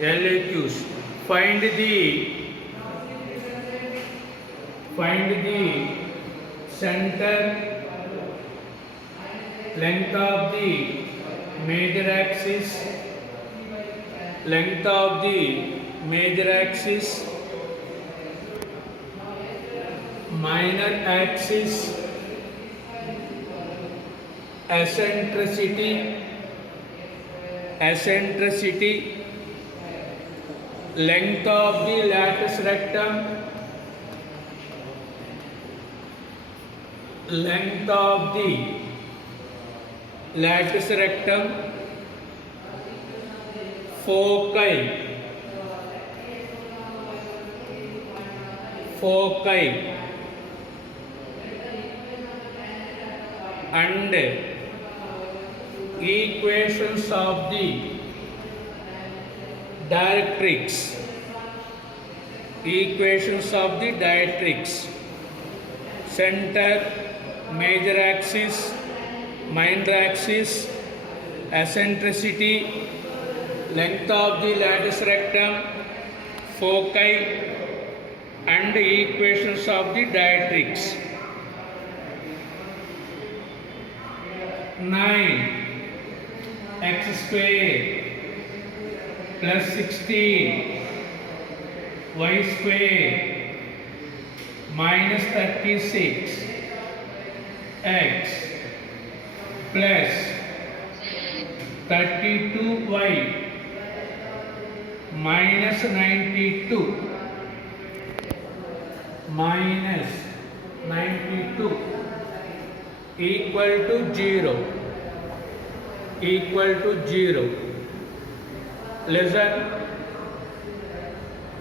LAQs. Find the center, length of the major axis, length of the major axis, minor axis, eccentricity, length of the latus rectum, length of the latus rectum, foci, and equations of the directrix, center, major axis, minor axis, eccentricity, length of the latus rectum, foci, and equations of the directrix. 9 x square plus 16 y square minus 36 x plus 32y minus 92 equal to 0. Listen,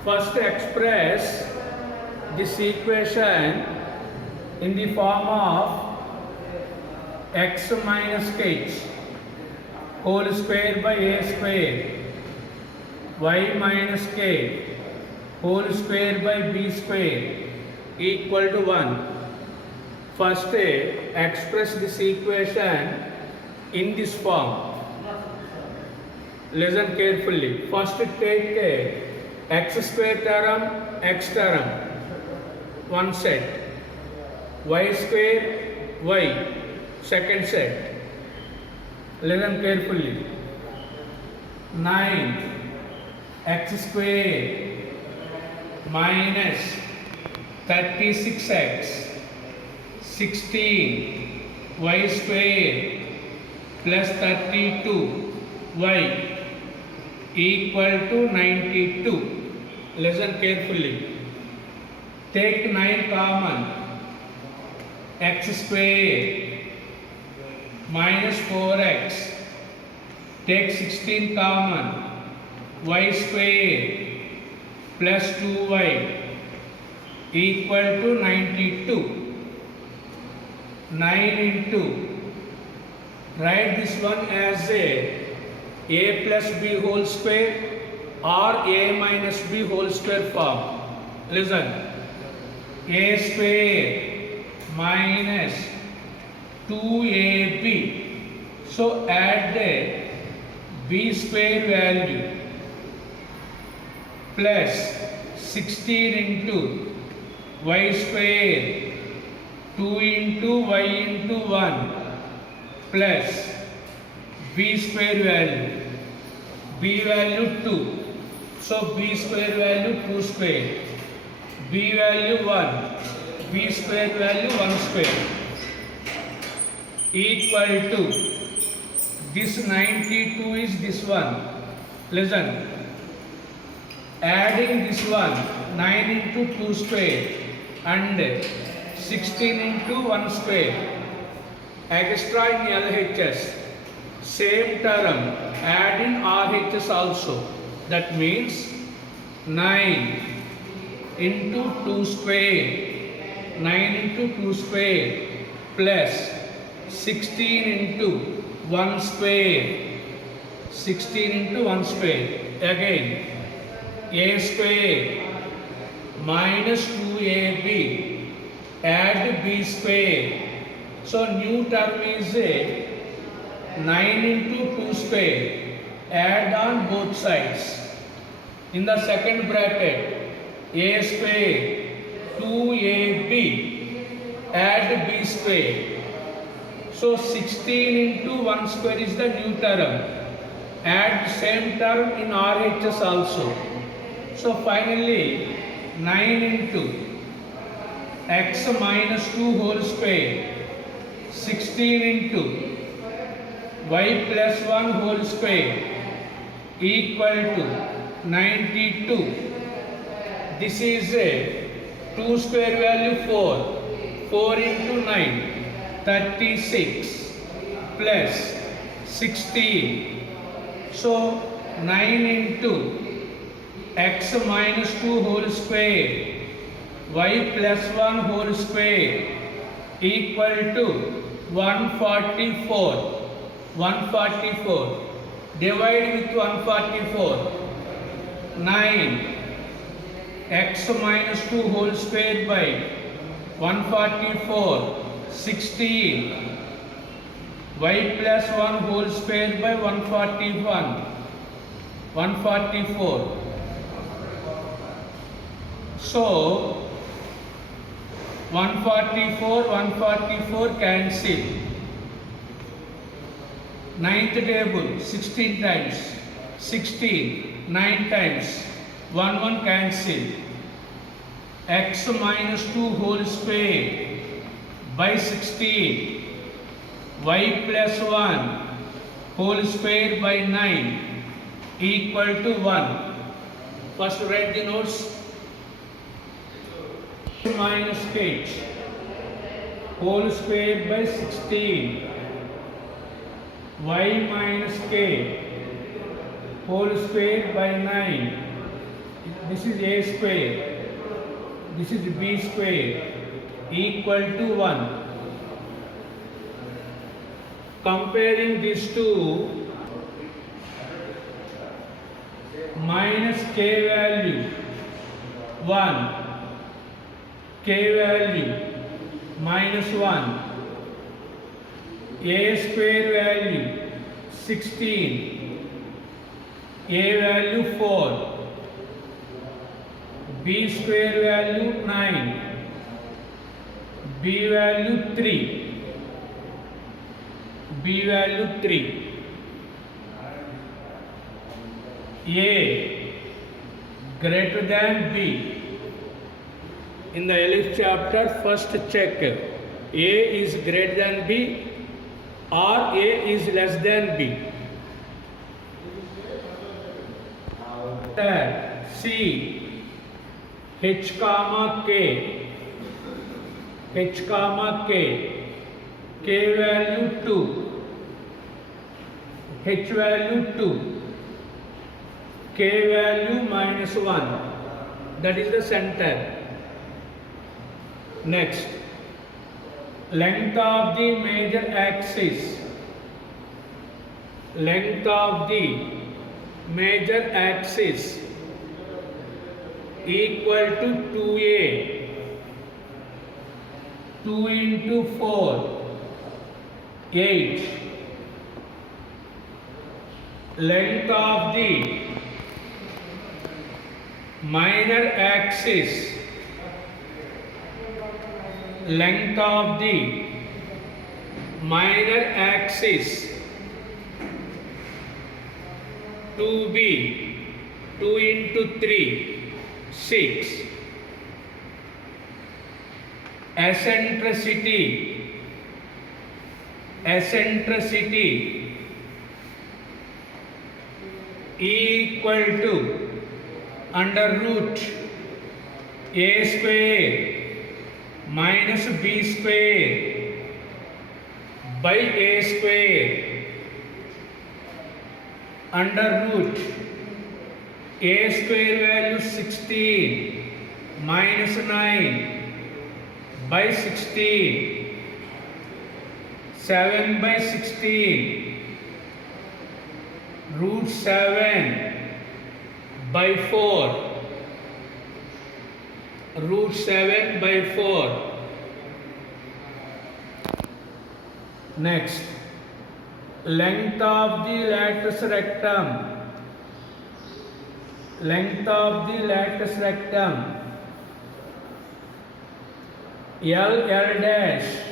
first express this equation in the form of x minus h whole square by a square, y minus k whole square by b square equal to 1. First express this equation in this form. Listen carefully. First take x square term, x term, one set, y square, y, second set. Listen carefully. 9 x square minus 36x 16 y square plus 32y equal to 92. Listen carefully. Take 9 common. X square minus 4x. Take 16 common. Y square plus 2y equal to 92. 9 into, write this one as a plus b whole square or a minus b whole square form. Listen, a square minus 2ab. So add the b square value plus 16 into y square 2 into y into 1 plus b square value, b value 2, so b square value 2 square, b value 1, b square value 1 square equal to, this 92 is this one. Listen, adding this one, 9 into 2 square and 16 into 1 square, extra in LHS, same term, add in RHS also. That means 9 into 2 square, 9 into 2 square plus 16 into 1 square, 16 into 1 square. Again, a square minus 2ab, add b square. So new term is 9 into 2 square, add on both sides, In the second bracket, a square 2ab, add b square. So 16 into 1 square is the new term. Add same term in RHS also. So finally 9 into x minus 2 whole square, 16 into y plus 1 whole square equal to 92. This is a 2 square value 4. 4 into 9, 36 plus 16. So 9 into x minus 2 whole square y plus 1 whole square equal to 144. 144. Divide with 144. 9 x minus 2 whole square by 144. 16 y plus 1 whole square by 141. 144. So 144 cancel. Ninth table 16 times. 16 9 times. 1 cancel. X minus 2 whole square by 16. Y plus 1 whole square by 9 equal to 1. First write the notes. Minus h whole square by 16, y minus k whole square by 9. This is a square, this is b square equal to 1. Comparing these two, minus k value 1, k value minus 1, a square value 16, a value 4, b square value 9, b value 3, b value 3, a greater than b. In the ellipse chapter, first check A is greater than B or A is less than B. C H comma K, H comma K, K value 2, H value 2, K value minus 1. That is the center. Next, length of the major axis. Length of the major axis equal to 2a. 2 into 4, 8. Length of the minor axis. Length of the minor axis 2b, 2 into 3, 6. Eccentricity, eccentricity equal to under root a square minus b square by a square under root a square value 16 minus 9 by 16, 7 by 16, root 7 by 4, root 7 by 4. Next, length of the latus rectum. length of the latus rectum L dash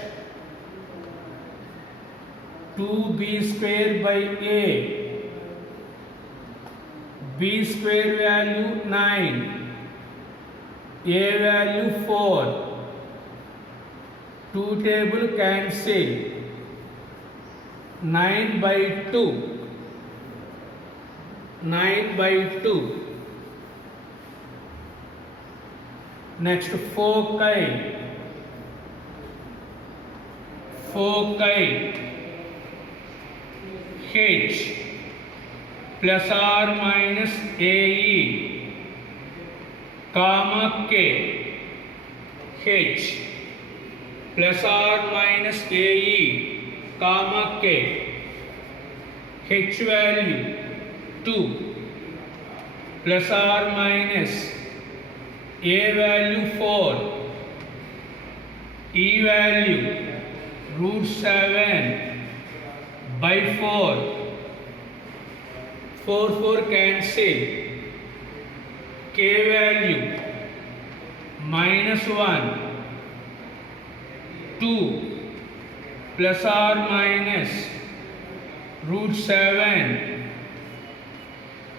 2b square by a, b square value 9, a value 4, 2 table cancel, 9 by 2, 9 by 2. Next foci H plus or minus AE, comma K, H plus or minus AE, comma K, H value 2 plus or minus A value 4, E value root 7 by 4, 4 cancel, K value minus 1, 2 plus or minus root 7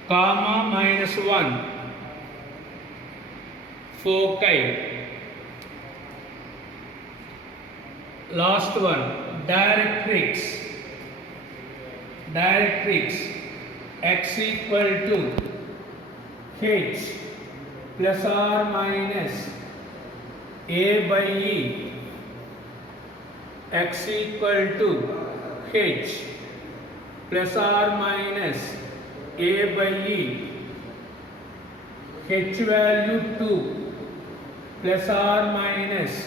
comma minus 1, foci. Last one, directrix x equal to H plus or minus A by E, x equal to H plus or minus A by E, H value 2 plus or minus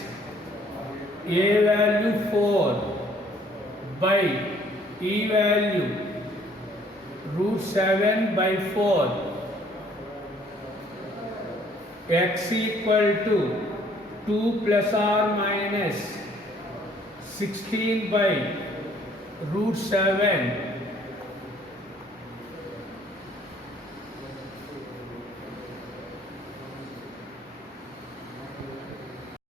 A value 4 by E value root 7 by 4, x equal to 2 plus or minus 16 by root 7